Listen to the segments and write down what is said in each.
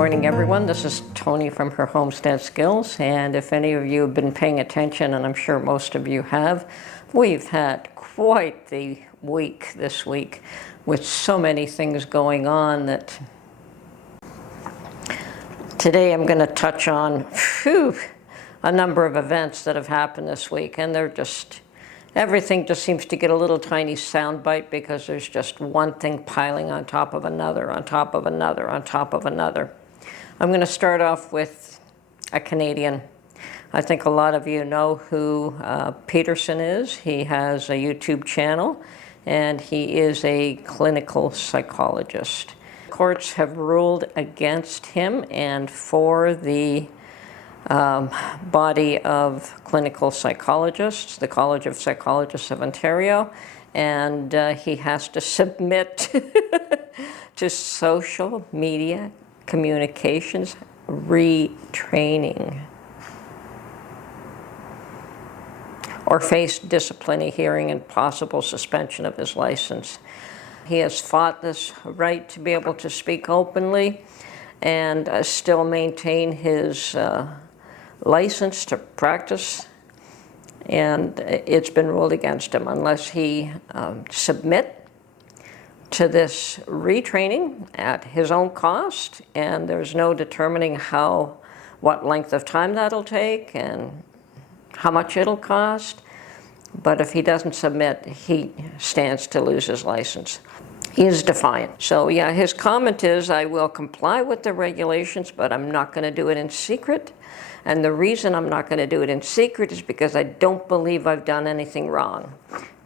morning, everyone. This is Tony from her Homestead Skills, and if any of you have been paying attention, and I'm sure most of you have, we've had quite the week this week with so many things going on that today I'm going to touch on a number of events that have happened this week, and they're just everything just seems to get a little tiny soundbite because there's just one thing piling on top of another, on top of another, on top of another. I'm going to start off with a Canadian. I think a lot of you know who Peterson is. He has a YouTube channel, and he is a clinical psychologist. Courts have ruled against him and for the body of clinical psychologists, the College of Psychologists of Ontario, and he has to submit to social media communications retraining or face disciplinary hearing and possible suspension of his license. He has fought this right to be able to speak openly and still maintain his license to practice, and it's been ruled against him unless he submit to this retraining at his own cost, and there's no determining what length of time that'll take and how much it'll cost. But if he doesn't submit, he stands to lose his license. He is defiant. So yeah, his comment is, I will comply with the regulations, but I'm not going to do it in secret. And the reason I'm not going to do it in secret is because I don't believe I've done anything wrong.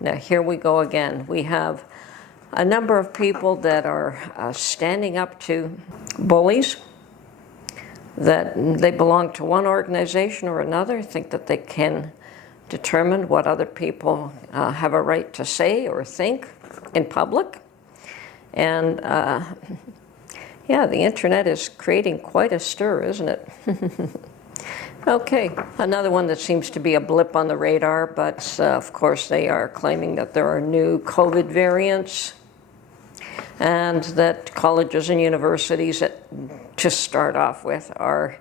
Now here we go again. We have a number of people that are standing up to bullies, that they belong to one organization or another, think that they can determine what other people have a right to say or think in public. And yeah, the internet is creating quite a stir, isn't it? Okay, another one that seems to be a blip on the radar, but of course they are claiming that there are new COVID variants and that colleges and universities, to start off with, are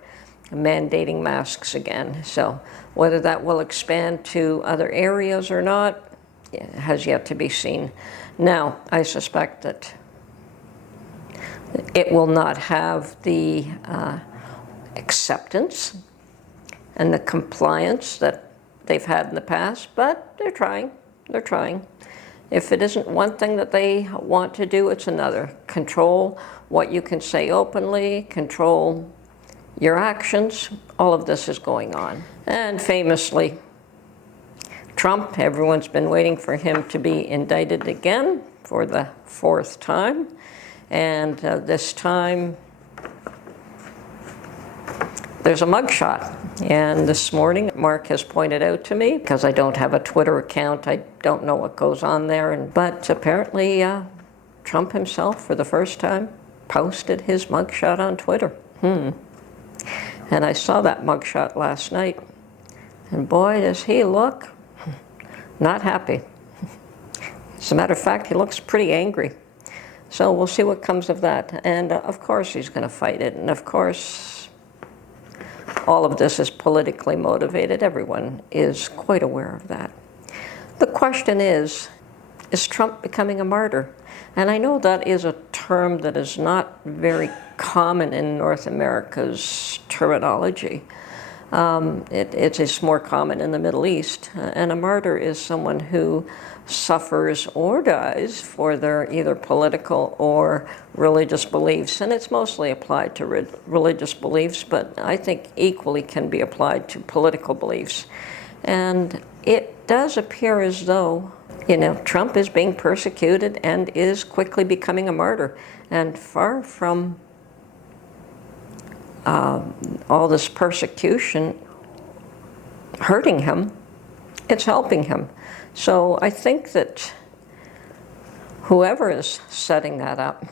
mandating masks again. So whether that will expand to other areas or not has yet to be seen. Now, I suspect that it will not have the acceptance and the compliance that they've had in the past, but they're trying. They're trying. If it isn't one thing that they want to do, it's another. Control what you can say openly, control your actions. All of this is going on. And famously, Trump, everyone's been waiting for him to be indicted again for the 4th time. And this time, there's a mugshot. And this morning, Mark has pointed out to me, because I don't have a Twitter account, I don't know what goes on there, but apparently Trump himself, for the first time, posted his mugshot on Twitter. And I saw that mugshot last night, and boy, does he look not happy. As a matter of fact, he looks pretty angry. So we'll see what comes of that. And of course he's going to fight it. And of course, all of this is politically motivated. Everyone is quite aware of that. The question is Trump becoming a martyr? And I know that is a term that is not very common in North America's terminology. It's more common in the Middle East. And a martyr is someone who suffers or dies for their either political or religious beliefs. And it's mostly applied to religious beliefs, but I think equally can be applied to political beliefs. And it does appear as though, Trump is being persecuted and is quickly becoming a martyr. And far from all this persecution hurting him, it's helping him. So I think that whoever is setting that up,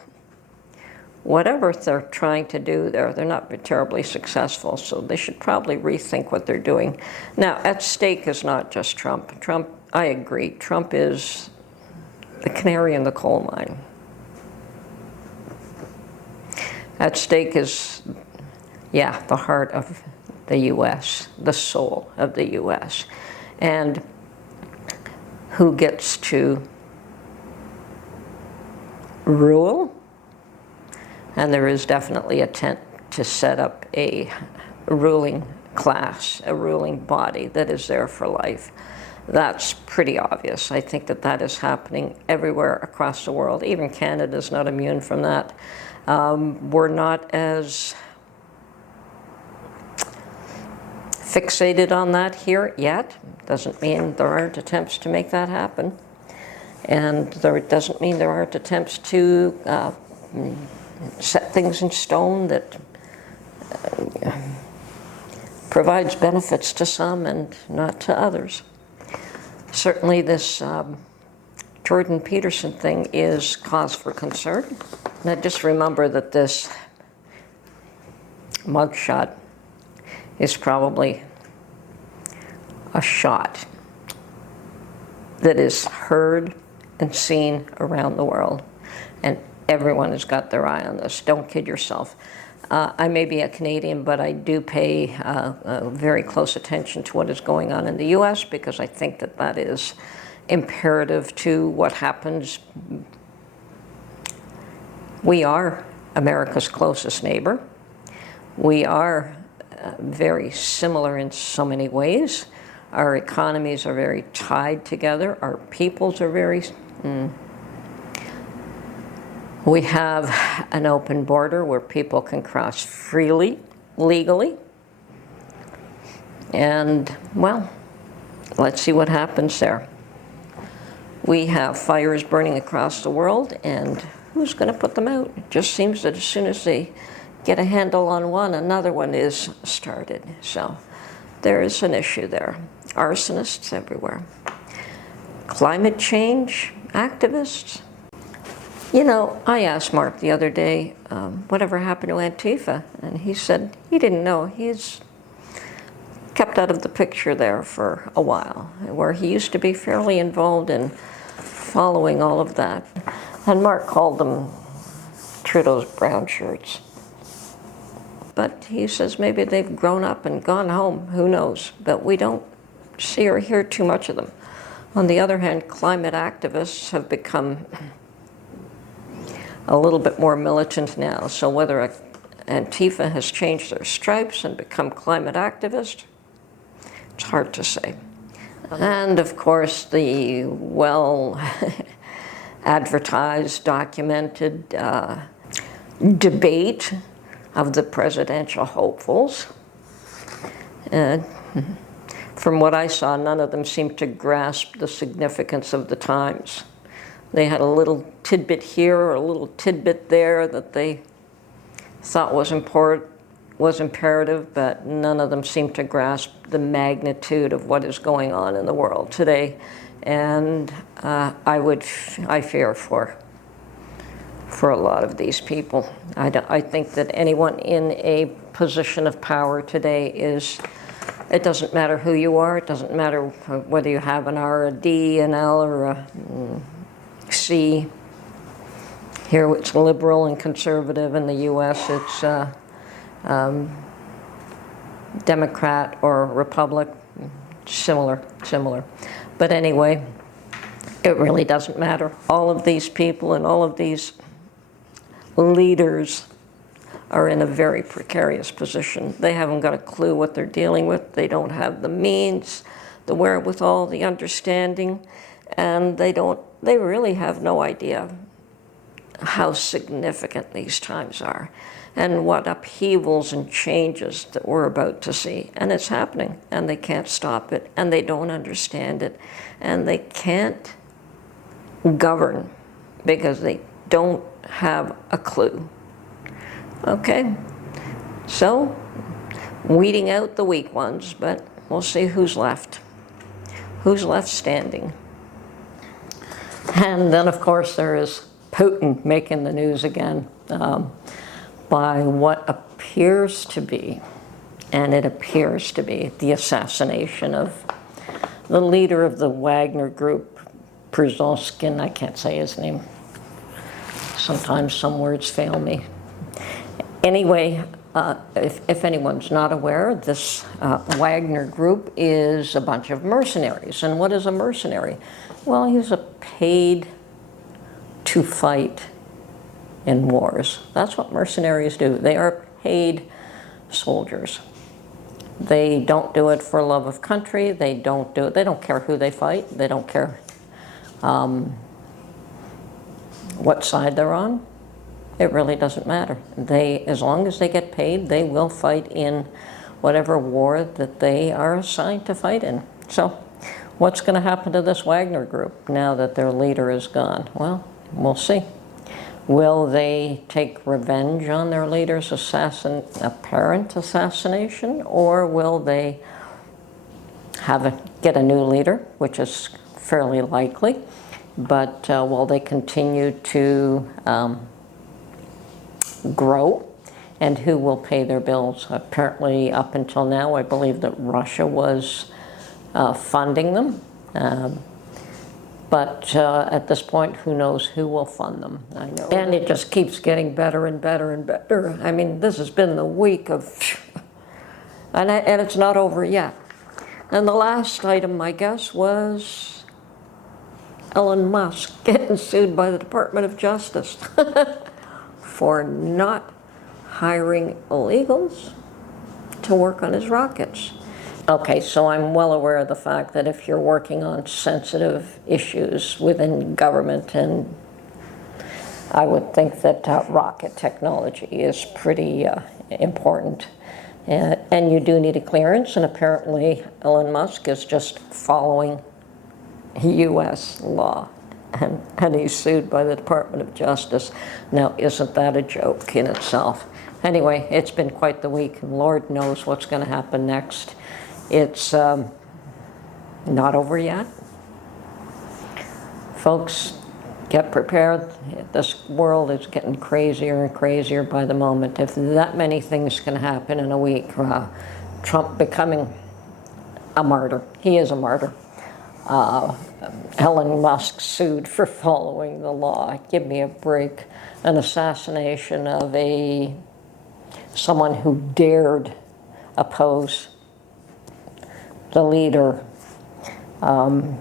whatever they're trying to do there, they're not terribly successful, so they should probably rethink what they're doing. Now, at stake is not just Trump. Trump, I agree, Trump is the canary in the coal mine. At stake is, yeah, the heart of the U.S., the soul of the U.S., and who gets to rule. And there is definitely a attempt to set up a ruling class, a ruling body that is there for life. That's pretty obvious. I think that that is happening everywhere across the world. Even Canada is not immune from that. We're not as fixated on that here yet. Doesn't mean there aren't attempts to make that happen. And it doesn't mean there aren't attempts to set things in stone that provides benefits to some and not to others. Certainly this Jordan Peterson thing is cause for concern. Now just remember that this mugshot is probably a shot that is heard and seen around the world. And everyone has got their eye on this. Don't kid yourself. I may be a Canadian, but I do pay very close attention to what is going on in the U.S. because I think that that is imperative to what happens. We are America's closest neighbor. We are very similar in so many ways. Our economies are very tied together. Our peoples are very... We have an open border where people can cross freely, legally. And, well, let's see what happens there. We have fires burning across the world, and who's going to put them out? It just seems that as soon as they get a handle on one, another one is started. So there is an issue there. Arsonists everywhere. Climate change activists. You know, I asked Mark the other day, whatever happened to Antifa? And he said he didn't know. He's kept out of the picture there for a while, where he used to be fairly involved in following all of that. And Mark called them Trudeau's brown shirts. But he says maybe they've grown up and gone home, who knows? But we don't see or hear too much of them. On the other hand, climate activists have become a little bit more militant now. So whether Antifa has changed their stripes and become climate activists, it's hard to say. And of course, the well advertised, documented debate of the presidential hopefuls. From what I saw, none of them seemed to grasp the significance of the times. They had a little tidbit here or a little tidbit there that they thought was imperative, but none of them seemed to grasp the magnitude of what is going on in the world today. And I fear for a lot of these people. I think that anyone in a position of power today is, it doesn't matter who you are, it doesn't matter whether you have an R, a D, an L, or a C. Here it's liberal and conservative. In the U.S. it's Democrat or Republic, similar. But anyway, it really doesn't matter. All of these people and all of these leaders are in a very precarious position. They haven't got a clue what they're dealing with. They don't have the means, the wherewithal, the understanding, and they really have no idea how significant these times are and what upheavals and changes that we're about to see. And it's happening, and they can't stop it, and they don't understand it, and they can't govern because they don't have a clue. Okay, so weeding out the weak ones, but we'll see who's left standing. And then, of course, there is Putin making the news again by what appears to be, and it appears to be, the assassination of the leader of the Wagner group, Przolskin. I can't say his name. Sometimes some words fail me. Anyway, if anyone's not aware, this Wagner group is a bunch of mercenaries. And what is a mercenary? Well, he's paid to fight in wars. That's what mercenaries do. They are paid soldiers. They don't do it for love of country. They don't do it. They don't care who they fight. They don't care what side they're on. It really doesn't matter. As long as they get paid, they will fight in whatever war that they are assigned to fight in. So what's going to happen to this Wagner group now that their leader is gone? Well, we'll see. Will they take revenge on their leader's apparent assassination, or will they get a new leader, which is fairly likely, but will they continue to grow, and who will pay their bills? Apparently, up until now, I believe that Russia was funding them. But at this point, who knows who will fund them? I know. And it just keeps getting better and better and better. I mean, this has been the week of, and it's not over yet. And the last item, I guess, was Elon Musk getting sued by the Department of Justice for not hiring illegals to work on his rockets. Okay, so I'm well aware of the fact that if you're working on sensitive issues within government, and I would think that rocket technology is pretty important, and you do need a clearance, and apparently Elon Musk is just following U.S. law, and he's sued by the Department of Justice. Now, isn't that a joke in itself? Anyway, it's been quite the week, and Lord knows what's going to happen next. It's not over yet. Folks, get prepared. This world is getting crazier and crazier by the moment. If that many things can happen in a week, Trump becoming a martyr. He is a martyr. Elon Musk sued for following the law. Give me a break. An assassination of someone who dared oppose the leader. The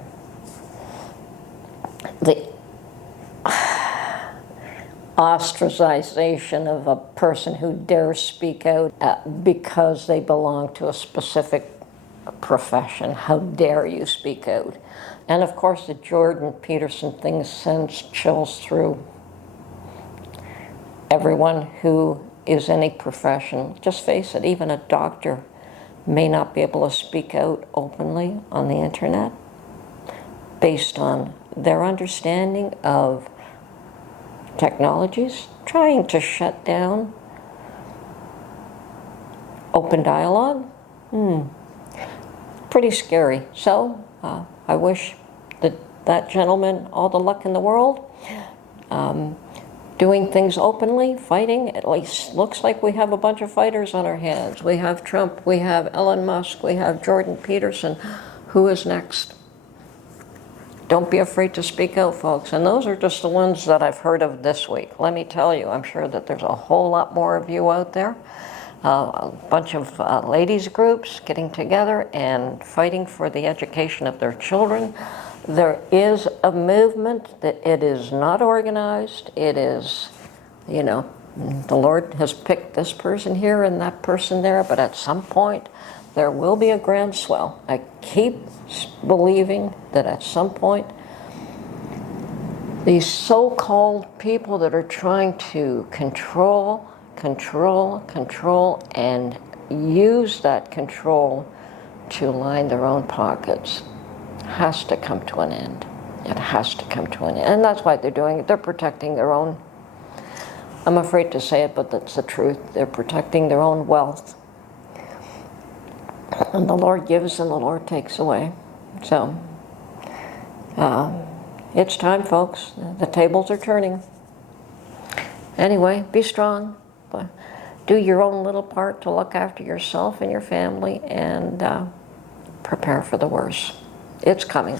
ostracization of a person who dares speak out because they belong to a specific profession. How dare you speak out? And of course, the Jordan Peterson thing sends chills through everyone who is in a profession. Just face it, even a doctor may not be able to speak out openly on the internet based on their understanding of technologies, trying to shut down open dialogue. Pretty scary. So I wish that gentleman all the luck in the world. Doing things openly, fighting. At least looks like we have a bunch of fighters on our hands. We have Trump, we have Elon Musk, we have Jordan Peterson. Who is next? Don't be afraid to speak out, folks. And those are just the ones that I've heard of this week. Let me tell you, I'm sure that there's a whole lot more of you out there. A bunch of ladies groups getting together and fighting for the education of their children. There is a movement that it is not organized. It is, the Lord has picked this person here and that person there, but at some point there will be a grand swell. I keep believing that at some point these so-called people that are trying to control, and use that control to line their own pockets has to come to an end. It has to come to an end. And that's why they're doing it. They're protecting their own, I'm afraid to say it, but that's the truth. They're protecting their own wealth. And the Lord gives and the Lord takes away. So, it's time, folks. The tables are turning. Anyway, be strong. Do your own little part to look after yourself and your family, and prepare for the worst. It's coming.